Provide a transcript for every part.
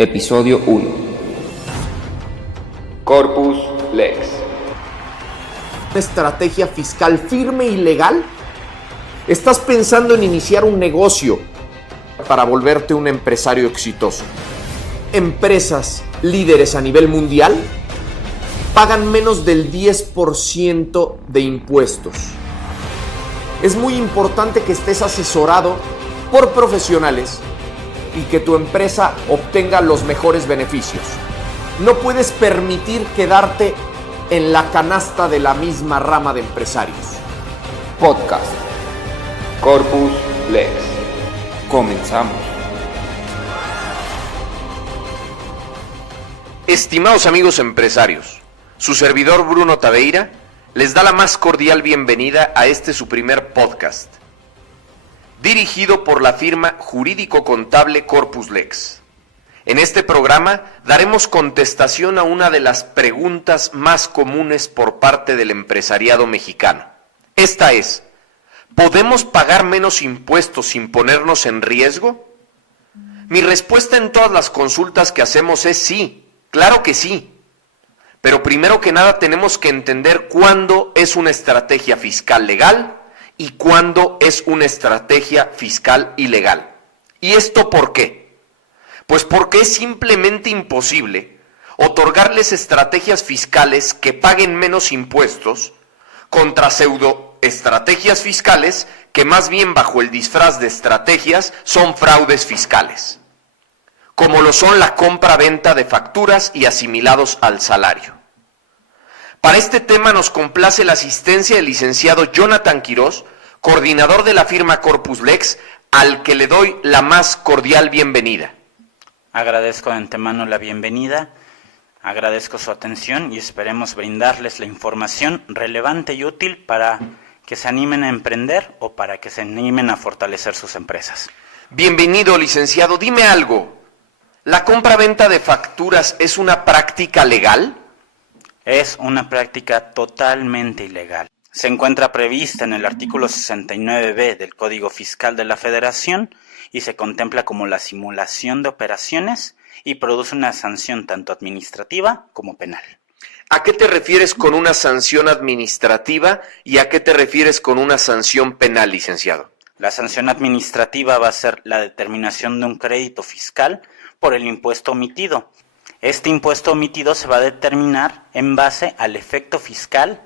Episodio 1. Corpus Lex. ¿Una estrategia fiscal firme y legal? ¿Estás pensando en iniciar un negocio para volverte un empresario exitoso? Empresas líderes a nivel mundial pagan menos del 10% de impuestos. Es muy importante que estés asesorado por profesionales y que tu empresa obtenga los mejores beneficios. No puedes permitir quedarte en la canasta de la misma rama de empresarios. Podcast Corpus Lex. Comenzamos. Estimados amigos empresarios, su servidor Bruno Taveira les da la más cordial bienvenida a este su primer podcast, dirigido por la firma jurídico-contable Corpus Lex. En este programa daremos contestación a una de las preguntas más comunes por parte del empresariado mexicano. Esta es: ¿podemos pagar menos impuestos sin ponernos en riesgo? Mi respuesta en todas las consultas que hacemos es sí, claro que sí. Pero primero que nada tenemos que entender cuándo es una estrategia fiscal legal y cuándo es una estrategia fiscal ilegal. ¿Y esto por qué? Pues porque es simplemente imposible otorgarles estrategias fiscales que paguen menos impuestos contra pseudoestrategias fiscales que más bien bajo el disfraz de estrategias son fraudes fiscales, como lo son la compra-venta de facturas y asimilados al salario. Para este tema nos complace la asistencia del licenciado Jonathan Quiroz, coordinador de la firma Corpus Lex, al que le doy la más cordial bienvenida. Agradezco de antemano la bienvenida, agradezco su atención y esperemos brindarles la información relevante y útil para que se animen a emprender o para que se animen a fortalecer sus empresas. Bienvenido, licenciado. Dime algo. ¿La compra-venta de facturas es una práctica legal? Es una práctica totalmente ilegal. Se encuentra prevista en el artículo 69b del Código Fiscal de la Federación y se contempla como la simulación de operaciones y produce una sanción tanto administrativa como penal. ¿A qué te refieres con una sanción administrativa y a qué te refieres con una sanción penal, licenciado? La sanción administrativa va a ser la determinación de un crédito fiscal por el impuesto omitido. Este impuesto omitido se va a determinar en base al efecto fiscal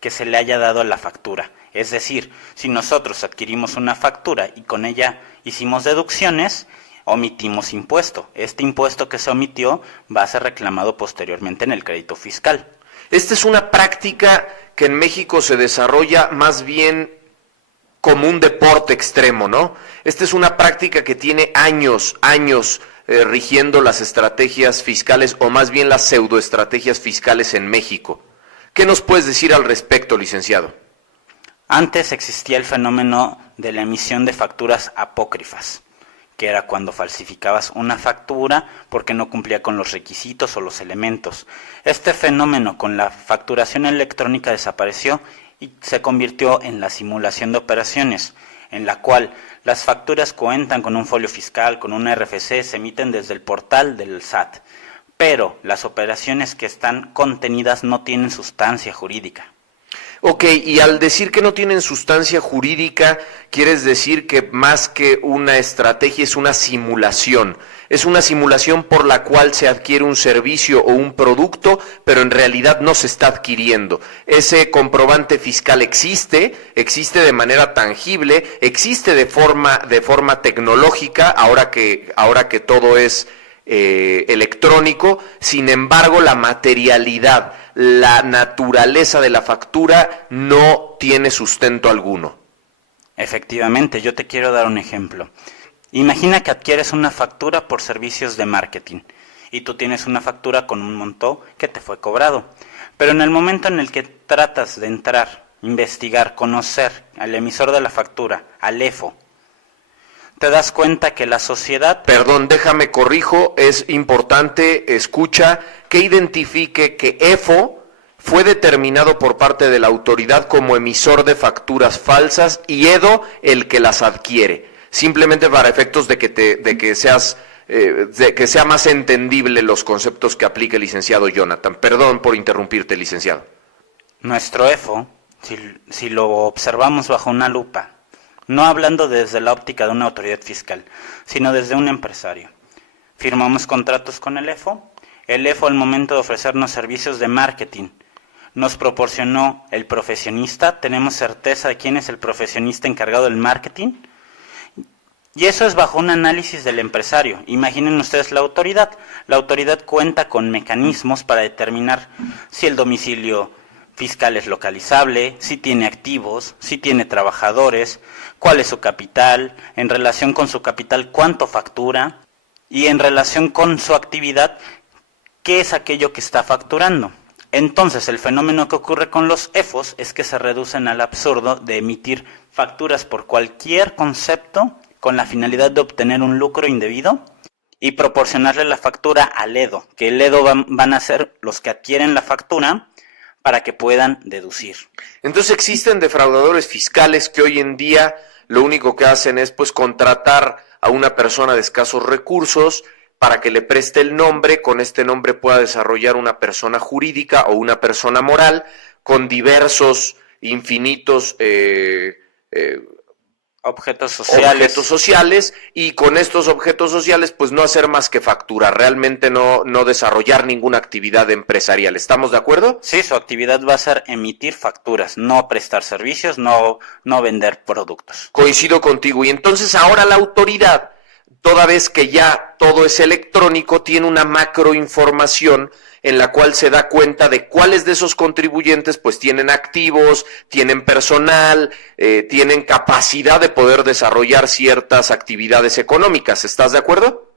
que se le haya dado a la factura. Es decir, si nosotros adquirimos una factura y con ella hicimos deducciones, omitimos impuesto. Este impuesto que se omitió va a ser reclamado posteriormente en el crédito fiscal. Esta es una práctica que en México se desarrolla más bien como un deporte extremo, ¿no? Esta es una práctica que tiene años rigiendo las estrategias fiscales o más bien las pseudoestrategias fiscales en México. ¿Qué nos puedes decir al respecto, licenciado? Antes existía el fenómeno de la emisión de facturas apócrifas, que era cuando falsificabas una factura porque no cumplía con los requisitos o los elementos. Este fenómeno con la facturación electrónica desapareció y se convirtió en la simulación de operaciones, en la cual las facturas cuentan con un folio fiscal, con una RFC, se emiten desde el portal del SAT, pero las operaciones que están contenidas no tienen sustancia jurídica. Ok, y al decir que no tienen sustancia jurídica, quieres decir que más que una estrategia es una simulación. Es una simulación por la cual se adquiere un servicio o un producto, pero en realidad no se está adquiriendo. Ese comprobante fiscal existe de manera tangible, existe de forma tecnológica, ahora que todo es electrónico. Sin embargo, la materialidad, la naturaleza de la factura no tiene sustento alguno. Efectivamente, yo te quiero dar un ejemplo. Imagina que adquieres una factura por servicios de marketing y tú tienes una factura con un monto que te fue cobrado. Pero en el momento en el que tratas de entrar, investigar, conocer al emisor de la factura, al EFO, te das cuenta que la sociedad... Perdón, déjame corrijo, es importante, escucha, que identifique que EFO fue determinado por parte de la autoridad como emisor de facturas falsas y EDO el que las adquiere. Simplemente para efectos de que seas que sea más entendible los conceptos que aplica el licenciado Jonathan. Perdón por interrumpirte, licenciado. Nuestro EFO, si lo observamos bajo una lupa, no hablando desde la óptica de una autoridad fiscal, sino desde un empresario. Firmamos contratos con el EFO al momento de ofrecernos servicios de marketing, nos proporcionó el profesionista, tenemos certeza de quién es el profesionista encargado del marketing, y eso es bajo un análisis del empresario. Imaginen ustedes la autoridad cuenta con mecanismos para determinar si el domicilio fiscal es localizable, si tiene activos, si tiene trabajadores, cuál es su capital, en relación con su capital cuánto factura, y en relación con su actividad, qué es aquello que está facturando. Entonces, el fenómeno que ocurre con los EFOs es que se reducen al absurdo de emitir facturas por cualquier concepto con la finalidad de obtener un lucro indebido y proporcionarle la factura al EDO, que el EDO van a ser los que adquieren la factura para que puedan deducir. Entonces existen defraudadores fiscales que hoy en día lo único que hacen es pues contratar a una persona de escasos recursos para que le preste el nombre, con este nombre pueda desarrollar una persona jurídica o una persona moral con diversos, infinitos objetos sociales, y con estos objetos sociales pues no hacer más que facturar, realmente no desarrollar ninguna actividad empresarial. ¿Estamos de acuerdo? Sí, su actividad va a ser emitir facturas, no prestar servicios, no vender productos. Coincido contigo. Y entonces ahora la autoridad, toda vez que ya todo es electrónico, tiene una macroinformación en la cual se da cuenta de cuáles de esos contribuyentes pues tienen activos, tienen personal, tienen capacidad de poder desarrollar ciertas actividades económicas. ¿Estás de acuerdo?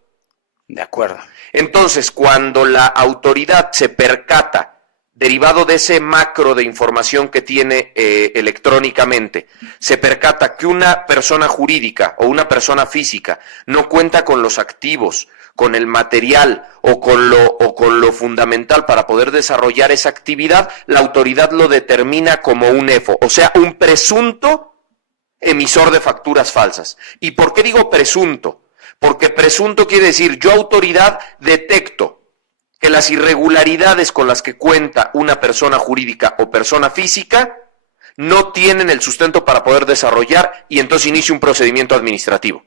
De acuerdo. Entonces, cuando la autoridad se percata, derivado de ese macro de información que tiene electrónicamente, se percata que una persona jurídica o una persona física no cuenta con los activos, con el material o con lo fundamental para poder desarrollar esa actividad, la autoridad lo determina como un EFO, o sea, un presunto emisor de facturas falsas. ¿Y por qué digo presunto? Porque presunto quiere decir, yo autoridad detecto que las irregularidades con las que cuenta una persona jurídica o persona física no tienen el sustento para poder desarrollar y entonces inicio un procedimiento administrativo.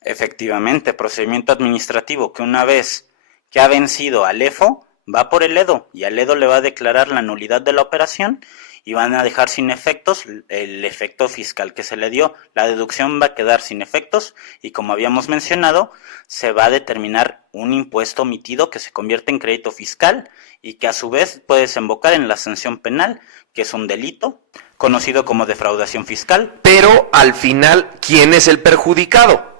Efectivamente, procedimiento administrativo que una vez que ha vencido al EFO, va por el EDO y al EDO le va a declarar la nulidad de la operación y van a dejar sin efectos el efecto fiscal que se le dio. La deducción va a quedar sin efectos y, como habíamos mencionado, se va a determinar un impuesto omitido que se convierte en crédito fiscal y que a su vez puede desembocar en la sanción penal, que es un delito conocido como defraudación fiscal. Pero al final, ¿quién es el perjudicado?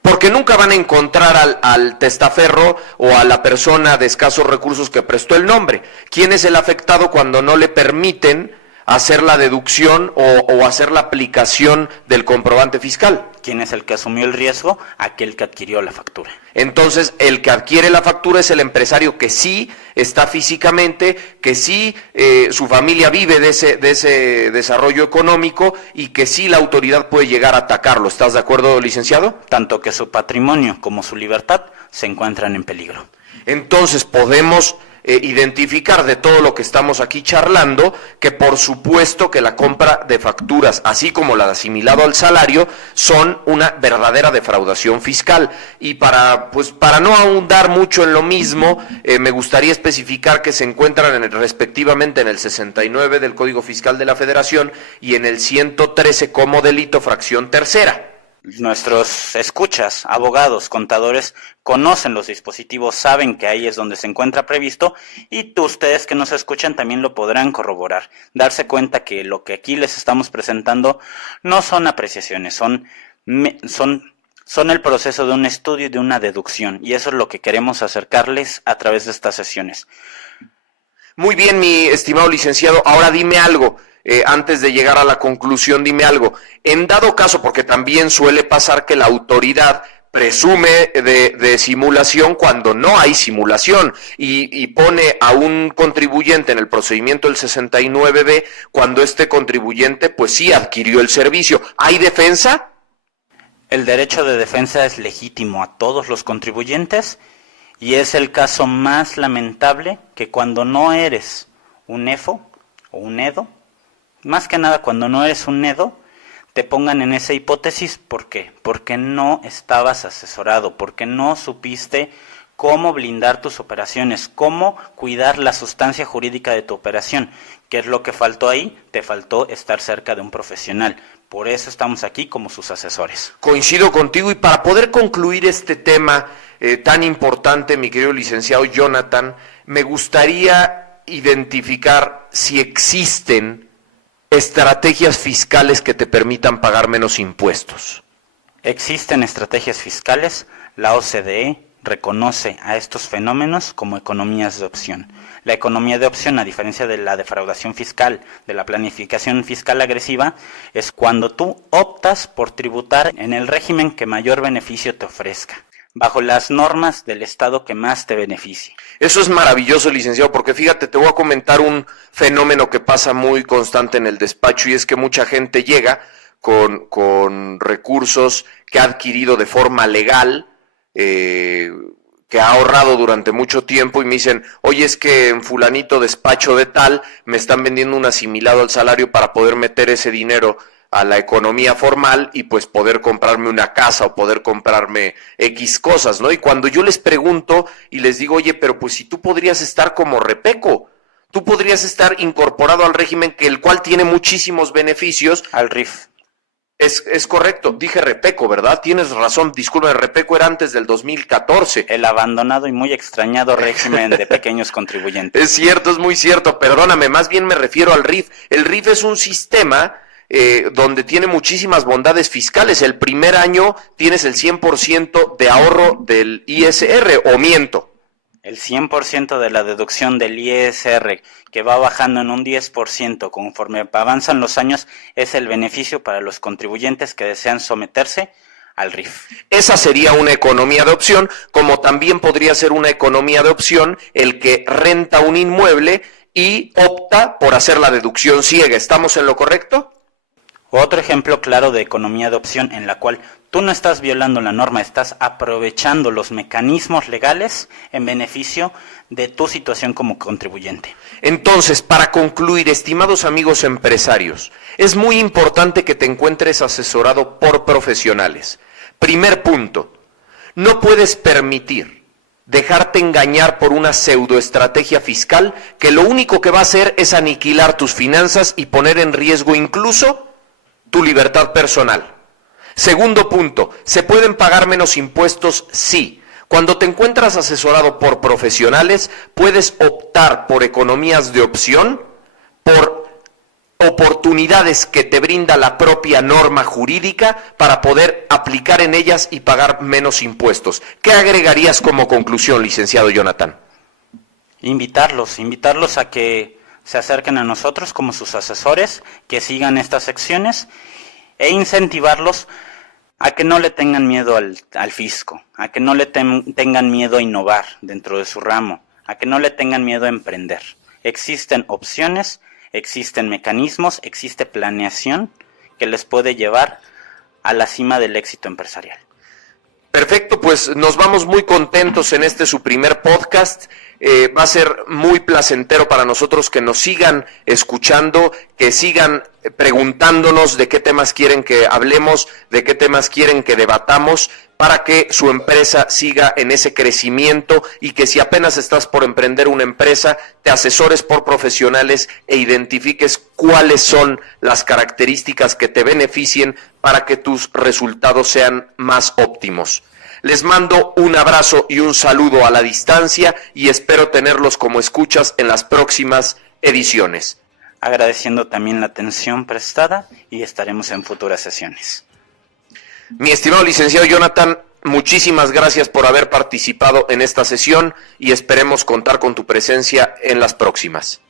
Porque nunca van a encontrar al testaferro o a la persona de escasos recursos que prestó el nombre. ¿Quién es el afectado cuando no le permiten hacer la deducción o hacer la aplicación del comprobante fiscal? ¿Quién es el que asumió el riesgo? Aquel que adquirió la factura. Entonces, el que adquiere la factura es el empresario que sí está físicamente, que sí su familia vive de ese desarrollo económico y que sí la autoridad puede llegar a atacarlo. ¿Estás de acuerdo, licenciado? Tanto que su patrimonio como su libertad se encuentran en peligro. Entonces, podemos identificar de todo lo que estamos aquí charlando, que por supuesto que la compra de facturas, así como la de asimilado al salario, son una verdadera defraudación fiscal. Y para no ahondar mucho en lo mismo, me gustaría especificar que se encuentran respectivamente en el 69 del Código Fiscal de la Federación y en el 113 como delito fracción tercera. Nuestros escuchas, abogados, contadores, conocen los dispositivos, saben que ahí es donde se encuentra previsto y ustedes que nos escuchan también lo podrán corroborar. Darse cuenta que lo que aquí les estamos presentando no son apreciaciones, son el proceso de un estudio y de una deducción, y eso es lo que queremos acercarles a través de estas sesiones. Muy bien, mi estimado licenciado, ahora dime algo. Antes de llegar a la conclusión, dime algo. En dado caso, porque también suele pasar que la autoridad presume de simulación cuando no hay simulación y pone a un contribuyente en el procedimiento del 69B cuando este contribuyente pues sí adquirió el servicio. ¿Hay defensa? El derecho de defensa es legítimo a todos los contribuyentes y es el caso más lamentable que cuando no eres un EFO o un EDO, más que nada cuando no eres un EDO, te pongan en esa hipótesis. ¿Por qué? Porque no estabas asesorado, porque no supiste cómo blindar tus operaciones, cómo cuidar la sustancia jurídica de tu operación. ¿Qué es lo que faltó ahí? Te faltó estar cerca de un profesional. Por eso estamos aquí como sus asesores. Coincido contigo, y para poder concluir este tema tan importante, mi querido licenciado Jonathan, me gustaría identificar si existen estrategias fiscales que te permitan pagar menos impuestos. Existen estrategias fiscales. La OCDE reconoce a estos fenómenos como economías de opción. La economía de opción, a diferencia de la defraudación fiscal, de la planificación fiscal agresiva, es cuando tú optas por tributar en el régimen que mayor beneficio te ofrezca, bajo las normas del Estado que más te beneficie. Eso es maravilloso, licenciado, porque fíjate, te voy a comentar un fenómeno que pasa muy constante en el despacho, y es que mucha gente llega con recursos que ha adquirido de forma legal, que ha ahorrado durante mucho tiempo, y me dicen, oye, es que en fulanito despacho de tal me están vendiendo un asimilado al salario para poder meter ese dinero a la economía formal y pues poder comprarme una casa o poder comprarme X cosas, ¿no? Y cuando yo les pregunto y les digo, oye, pero pues si tú podrías estar como Repeco, tú podrías estar incorporado al régimen, que el cual tiene muchísimos beneficios. Al RIF. Es correcto, dije Repeco, ¿verdad? Tienes razón, disculpe, Repeco era antes del 2014. El abandonado y muy extrañado régimen de pequeños contribuyentes. Es cierto, es muy cierto, perdóname, más bien me refiero al RIF. El RIF es un sistema donde tiene muchísimas bondades fiscales. El primer año tienes el 100% de ahorro del ISR, o miento. El 100% de la deducción del ISR, que va bajando en un 10% conforme avanzan los años, es el beneficio para los contribuyentes que desean someterse al RIF. Esa sería una economía de opción, como también podría ser una economía de opción el que renta un inmueble y opta por hacer la deducción ciega. ¿Estamos en lo correcto? Otro ejemplo claro de economía de opción en la cual tú no estás violando la norma, estás aprovechando los mecanismos legales en beneficio de tu situación como contribuyente. Entonces, para concluir, estimados amigos empresarios, es muy importante que te encuentres asesorado por profesionales. Primer punto, no puedes permitir dejarte engañar por una pseudoestrategia fiscal que lo único que va a hacer es aniquilar tus finanzas y poner en riesgo incluso tu libertad personal. Segundo punto, ¿se pueden pagar menos impuestos? Sí. Cuando te encuentras asesorado por profesionales, puedes optar por economías de opción, por oportunidades que te brinda la propia norma jurídica para poder aplicar en ellas y pagar menos impuestos. ¿Qué agregarías como conclusión, licenciado Jonathan? Invitarlos a que se acerquen a nosotros como sus asesores, que sigan estas secciones, e incentivarlos a que no le tengan miedo al fisco, a que no le tengan miedo a innovar dentro de su ramo, a que no le tengan miedo a emprender. Existen opciones, existen mecanismos, existe planeación que les puede llevar a la cima del éxito empresarial. Perfecto, pues nos vamos muy contentos en este su primer podcast. Va a ser muy placentero para nosotros que nos sigan escuchando, que sigan preguntándonos de qué temas quieren que hablemos, de qué temas quieren que debatamos, para que su empresa siga en ese crecimiento, y que si apenas estás por emprender una empresa, te asesores por profesionales e identifiques cuáles son las características que te beneficien para que tus resultados sean más óptimos. Les mando un abrazo y un saludo a la distancia y espero tenerlos como escuchas en las próximas ediciones. Agradeciendo también la atención prestada y estaremos en futuras sesiones. Mi estimado licenciado Jonathan, muchísimas gracias por haber participado en esta sesión y esperemos contar con tu presencia en las próximas.